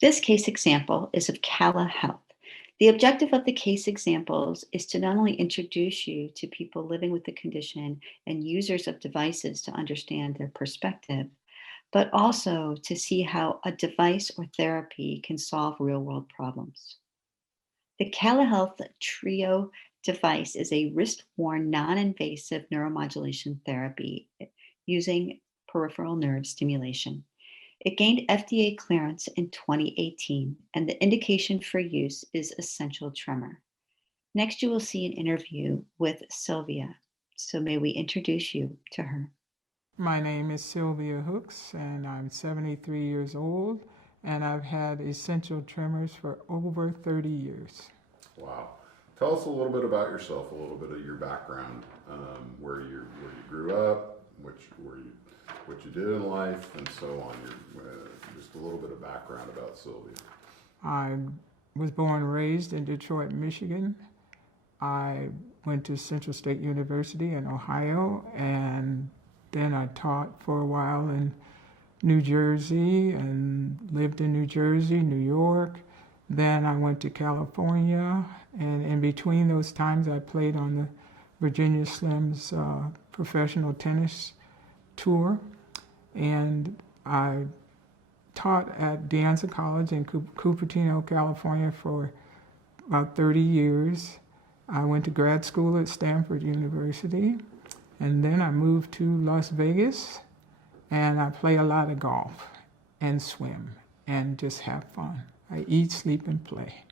This case example is of Cala Health. The objective of the case examples is to not only introduce you to people living with the condition and users of devices to understand their perspective, but also to see how a device or therapy can solve real world problems. The Cala Health Trio device is a wrist worn, non invasive neuromodulation therapy using peripheral nerve stimulation. It gained FDA clearance in 2018, and the indication for use is essential tremor. Next, you will see an interview with Sylvia. So, may we introduce you to her? My name is Sylvia Hooks, and I'm 73 years old, and I've had essential tremors for over 30 years. Wow. Tell us a little bit about yourself, a little bit of your background, where you grew up, what you did in life, and so on. Just a little bit of background about Sylvia. I was born and raised in Detroit, Michigan. I went to Central State University in Ohio, and then I taught for a while in New Jersey and lived in New Jersey, New York. Then I went to California, and in between those times I played on the Virginia Slims professional tennis tour. And I taught at De Anza College in Cupertino, California for about 30 years. I went to grad school at Stanford University, and then I moved to Las Vegas, and I play a lot of golf and swim and just have fun. I eat, sleep, and play.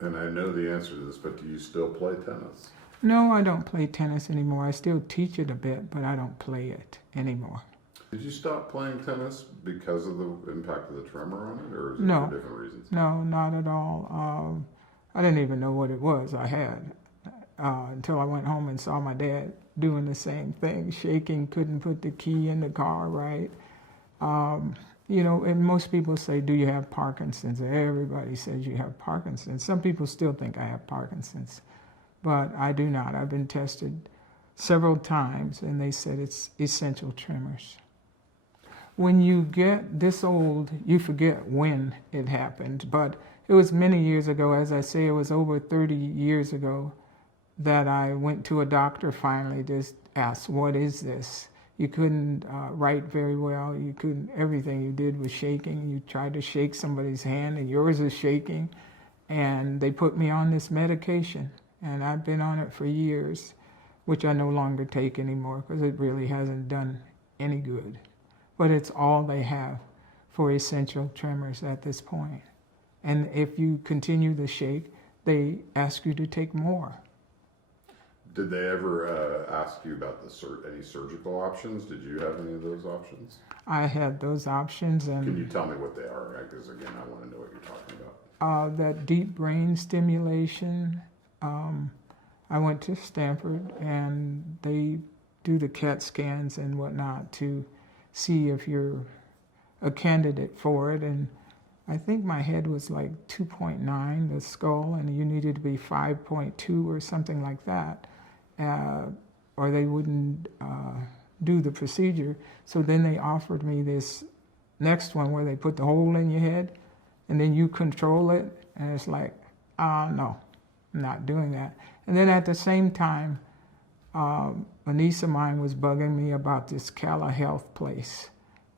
And I know the answer to this, but do you still play tennis? No, I don't play tennis anymore. I still teach it a bit, but I don't play it anymore. Did you stop playing tennis because of the impact of the tremor on it, or is it No. for different reasons? No, not at all. I didn't even know what it was I had until I went home and saw my dad doing the same thing, shaking, couldn't put the key in the car right. And most people say, do you have Parkinson's? Everybody says you have Parkinson's. Some people still think I have Parkinson's, but I do not. I've been tested several times, and they said it's essential tremors. When you get this old, you forget when it happened, but it was many years ago. As I say, it was over 30 years ago that I went to a doctor finally to ask, what is this? You couldn't write very well. You couldn't, everything you did was shaking. You tried to shake somebody's hand and yours is shaking. And they put me on this medication, and I've been on it for years, which I no longer take anymore because it really hasn't done any good. But it's all they have for essential tremors at this point. And if you continue to shake, they ask you to take more. Did they ever ask you about any surgical options? Did you have any of those options? I had those options. And can you tell me what they are? Because again, I want to know what you're talking about. That deep brain stimulation. I went to Stanford, and they do the CAT scans and whatnot to see if you're a candidate for it. And I think my head was like 2.9, the skull, and you needed to be 5.2 or something like that. Or they wouldn't do the procedure. So then they offered me this next one where they put the hole in your head and then you control it. And it's like, no, I'm not doing that. And then at the same time, a niece of mine was bugging me about this Cala Health place.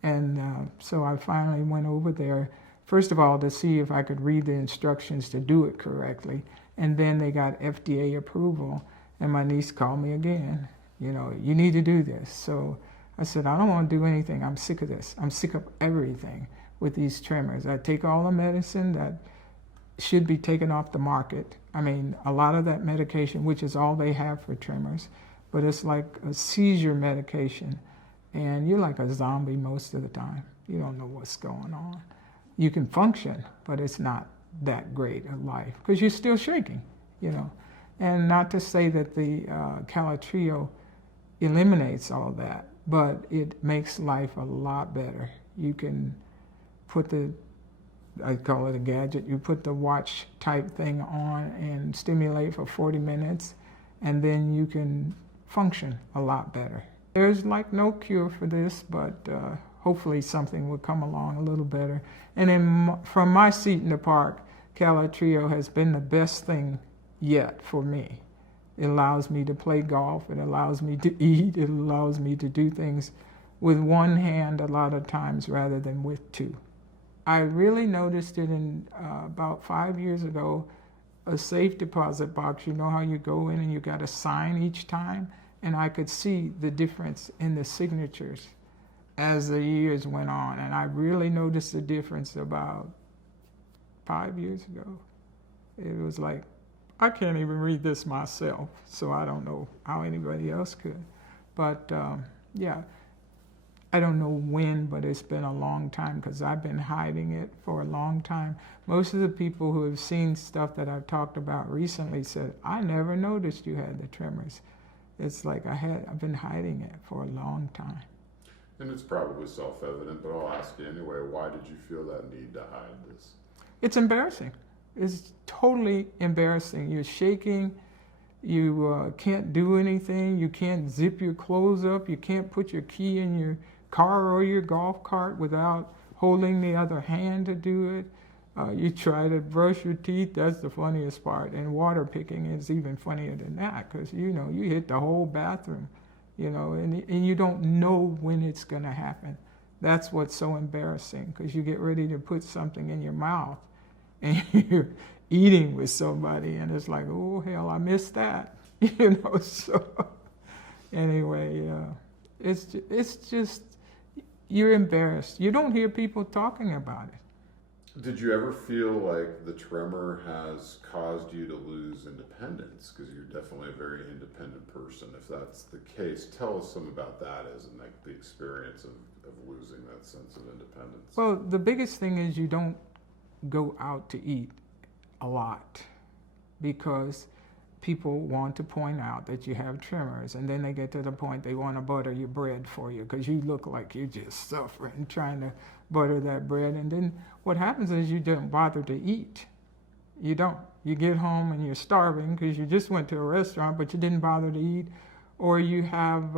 And so I finally went over there, first of all, to see if I could read the instructions to do it correctly. And then they got FDA approval. And my niece called me again, you need to do this. So I said, I don't want to do anything. I'm sick of this. I'm sick of everything with these tremors. I take all the medicine that should be taken off the market. I mean, a lot of that medication, which is all they have for tremors, but it's like a seizure medication. And you're like a zombie most of the time. You don't know what's going on. You can function, but it's not that great a life because you're still shaking, And not to say that the Cala Trio eliminates all that, but it makes life a lot better. You can put I call it a gadget, you put the watch type thing on and stimulate for 40 minutes, and then you can function a lot better. There's like no cure for this, but hopefully something will come along a little better. And then from my seat in the park, Cala Trio has been the best thing yet for me. It allows me to play golf, it allows me to eat, it allows me to do things with one hand a lot of times rather than with two. I really noticed it in about 5 years ago, a safe deposit box. You know how you go in and you got to sign each time? And I could see the difference in the signatures as the years went on. And I really noticed the difference about 5 years ago. It was like, I can't even read this myself, so I don't know how anybody else could. But yeah, I don't know when, but it's been a long time because I've been hiding it for a long time. Most of the people who have seen stuff that I've talked about recently said, I never noticed you had the tremors. It's like I've been hiding it for a long time. And it's probably self-evident, but I'll ask you anyway, why did you feel that need to hide this? It's embarrassing. It's totally embarrassing. You're shaking. You can't do anything. You can't zip your clothes up. You can't put your key in your car or your golf cart without holding the other hand to do it. You try to brush your teeth. That's the funniest part. And water picking is even funnier than that because, you know, you hit the whole bathroom, you know, and you don't know when it's going to happen. That's what's so embarrassing because you get ready to put something in your mouth and you're eating with somebody and it's like, oh, hell, I missed that, you know. So anyway, it's just, you're embarrassed. You don't hear people talking about it. Did you ever feel like the tremor has caused you to lose independence? Because you're definitely a very independent person. If that's the case, tell us some about that as in, like, the experience of losing that sense of independence. Well, the biggest thing is you don't go out to eat a lot because people want to point out that you have tremors, and then they get to the point they want to butter your bread for you because you look like you're just suffering trying to butter that bread. And then what happens is you don't bother to eat. You don't. You get home and you're starving because you just went to a restaurant but you didn't bother to eat, or you have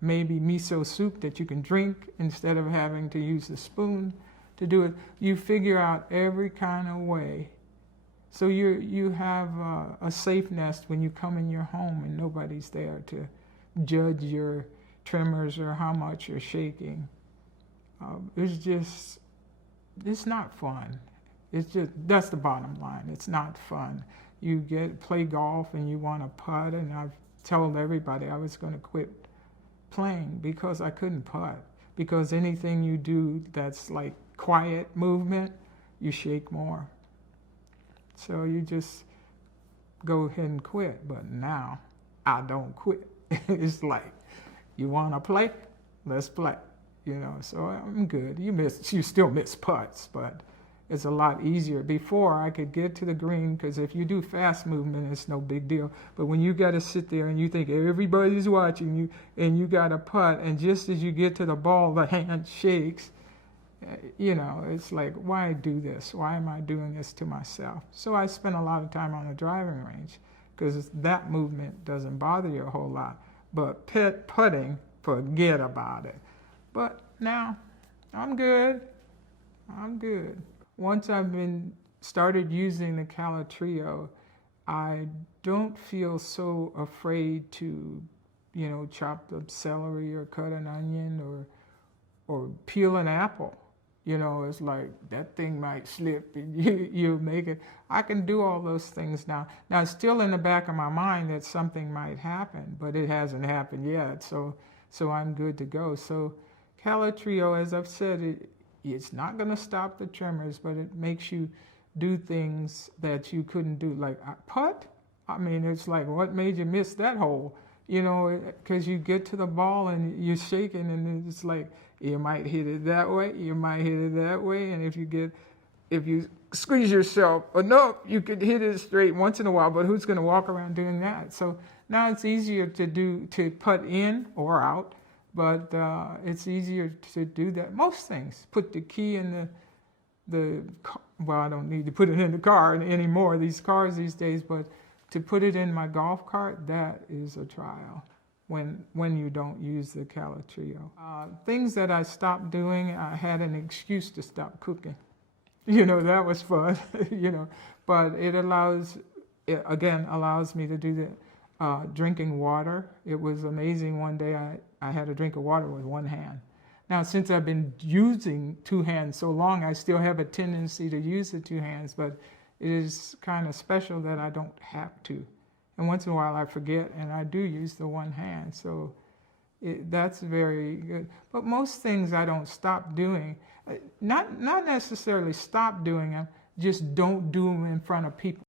maybe miso soup that you can drink instead of having to use the spoon to do it. You figure out every kind of way. So you have a safe nest when you come in your home and nobody's there to judge your tremors or how much you're shaking. It's not fun. It's just, that's the bottom line. It's not fun. You play golf and you want to putt, and I've told everybody I was going to quit playing because I couldn't putt. Because anything you do that's like quiet movement, you shake more. So you just go ahead and quit. But now I don't quit. It's like, you want to play? Let's play. You know, so I'm good. You still miss putts, but it's a lot easier. Before I could get to the green, because if you do fast movement, it's no big deal. But when you got to sit there and you think everybody's watching you, and you got to putt, and just as you get to the ball, the hand shakes. You know, it's like, why do this? Why am I doing this to myself? So I spend a lot of time on the driving range because that movement doesn't bother you a whole lot. But putting, forget about it. But now, I'm good. I'm good. Once I've started using the Cala Trio, I don't feel so afraid to, you know, chop the celery or cut an onion or peel an apple. You know, it's like that thing might slip and you make it. I can do all those things now. Now, it's still in the back of my mind that something might happen, but it hasn't happened yet, so I'm good to go. So Cala Trio, as I've said, it's not going to stop the tremors, but it makes you do things that you couldn't do. Like putt? I mean, it's like, what made you miss that hole? You know, because you get to the ball and you're shaking, and it's like, you might hit it that way, you might hit it that way, and if you squeeze yourself enough, you could hit it straight once in a while, but who's going to walk around doing that? So now it's easier to putt in or out, but it's easier to do that. Most things, put the key in well, I don't need to put it in the car anymore, these cars these days, but to put it in my golf cart, that is a trial. when you don't use the Cala Trio. Things that I stopped doing, I had an excuse to stop cooking. That was fun, but it allows me to do the drinking water. It was amazing. One day I had a drink of water with one hand. Now, since I've been using two hands so long, I still have a tendency to use the two hands, but it is kind of special that I don't have to. And once in a while I forget, and I do use the one hand, so that's very good. But most things I don't stop doing. Not necessarily stop doing them, just don't do them in front of people.